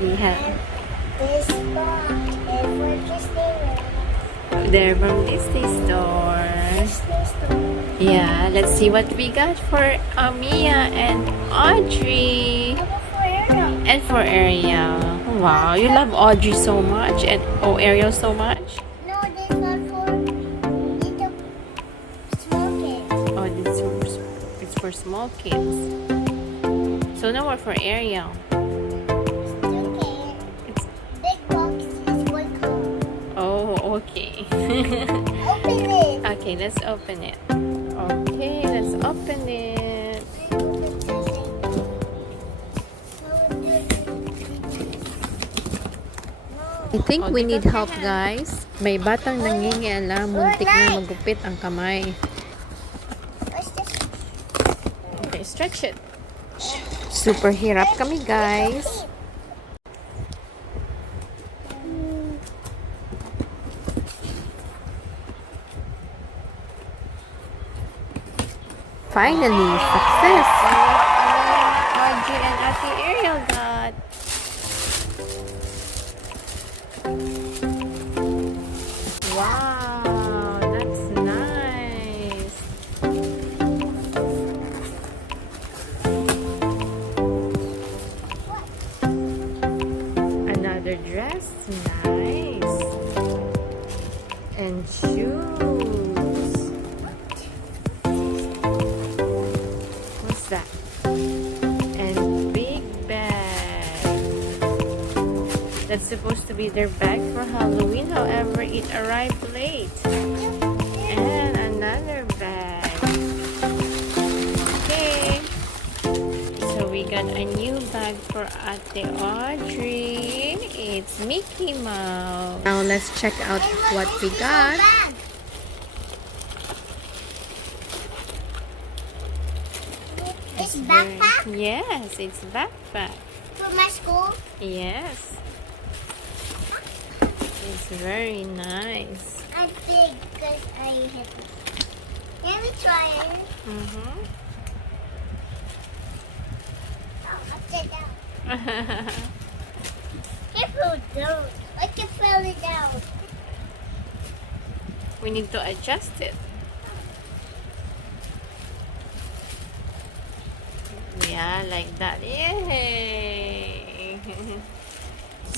Yeah. This box is for Disneyland. They're from Disney store. Disney store. Yeah, let's see what we got for Mia and Audrey. How about for Ariel? And for Ariel. Wow, you love Audrey so much and Ariel so much? No, this one for little small kids. Oh, it's for small kids. So no more for Ariel. Okay. It's Big box is one color. oh, okay. Open it. Okay, let's open it. Okay, let's open it. I think we need help, guys. May batang nangingialam, muntik na magupit ang kamay. Okay, stretch it. Super hirap kami, guys. Finally, success! Audrey and Ate Ariel got. Wow, that's nice. Another dress, nice. And shoes. What's that? And big bag. That's supposed to be their bag for Halloween, however, it arrived late. And another bag. Okay. So we got a new bag for Ate Audrey. It's Mickey Mouse. Now let's check out what we got. It's backpack Yes, it's backpack. for my school. Yes. It's very nice. I'm big because I hit it. Let me try it. Mm-hmm. Oh, upside down. Careful, don't. I can fell it down. We need to adjust it. Yeah, like that. Yay!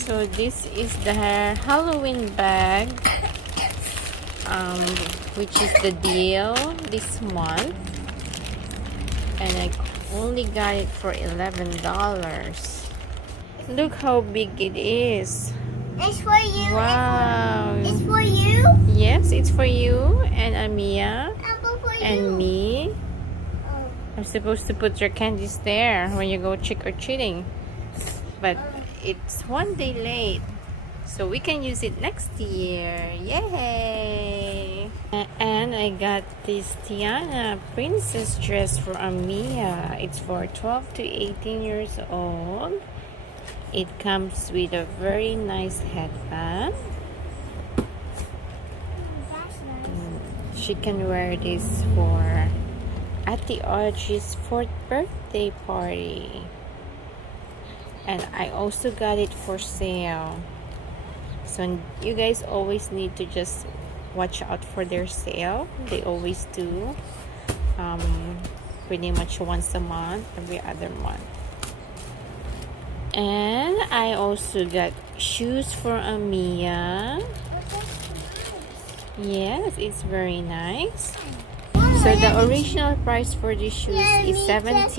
So this is the Halloween bag, which is the deal this month, and I only got it for $11. Look how big it is. It's for you. Wow! It's for you. Yes, it's for you and Amia Apple for you. and me. Oh. I'm supposed to put your candies there when you go trick or treating, but it's one day late, so we can use it next year. Yay! And I got this Tiana princess dress for Amia. It's for 12 to 18 years old. It comes with a very nice headband. That's nice. She can wear this for Ate Audrey's 4th birthday party. And I also got it for sale. So you guys always need to just watch out for their sale. They always do. Pretty much once a month, every other month. And I also got shoes for Amia. Yes, it's very nice. So the original price for these shoes is $17.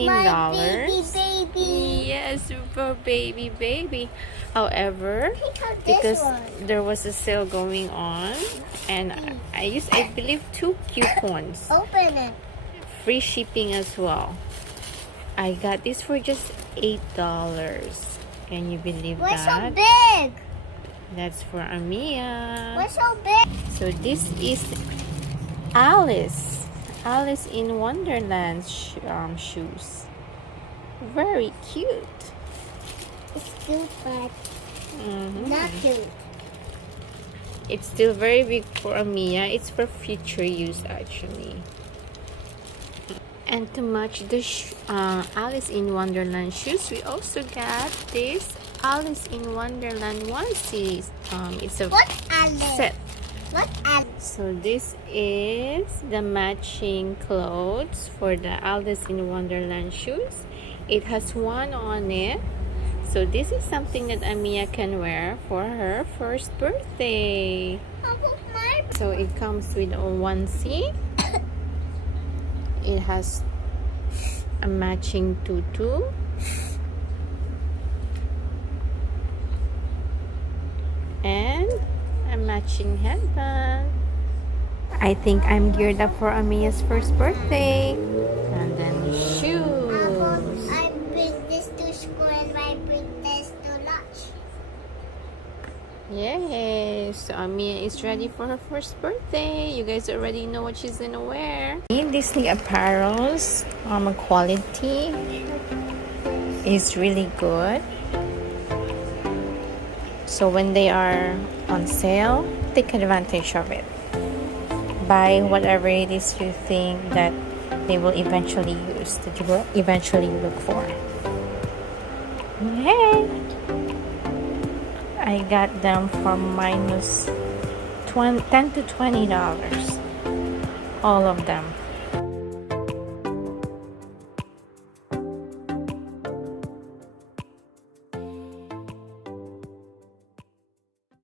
Baby. Yes, for baby. However, because there was a sale going on, and I used, I believe, 2 coupons. Open it. Free shipping as well. I got this for just $8. Can you believe What's so that? big? That's for Amia. What's so big? So this is Alice in Wonderland shoes. Very cute. It's cute, but Mhm. not cute. It's still very big for Amia. It's for future use actually. And to match the Alice in Wonderland shoes, we also got this Alice in Wonderland onesies. It's a What Alice? set. What Alice? So this is the matching clothes for the Alice in Wonderland shoes. It has one on it. So this is something that Amia can wear for her first birthday. So it comes with a onesie. It has a matching tutu. And a matching headband. I think I'm geared up for Amia's first birthday. And then shoes. I bring this to school and I bring this to lunch. Yay! So Amia is ready for her first birthday. You guys already know what she's gonna wear. In Disney apparels, quality is really good. So when they are on sale, take advantage of it. Buy whatever it is you think that they will eventually use, that you will eventually look for. Hey! I got them for minus $10 to $20. All of them.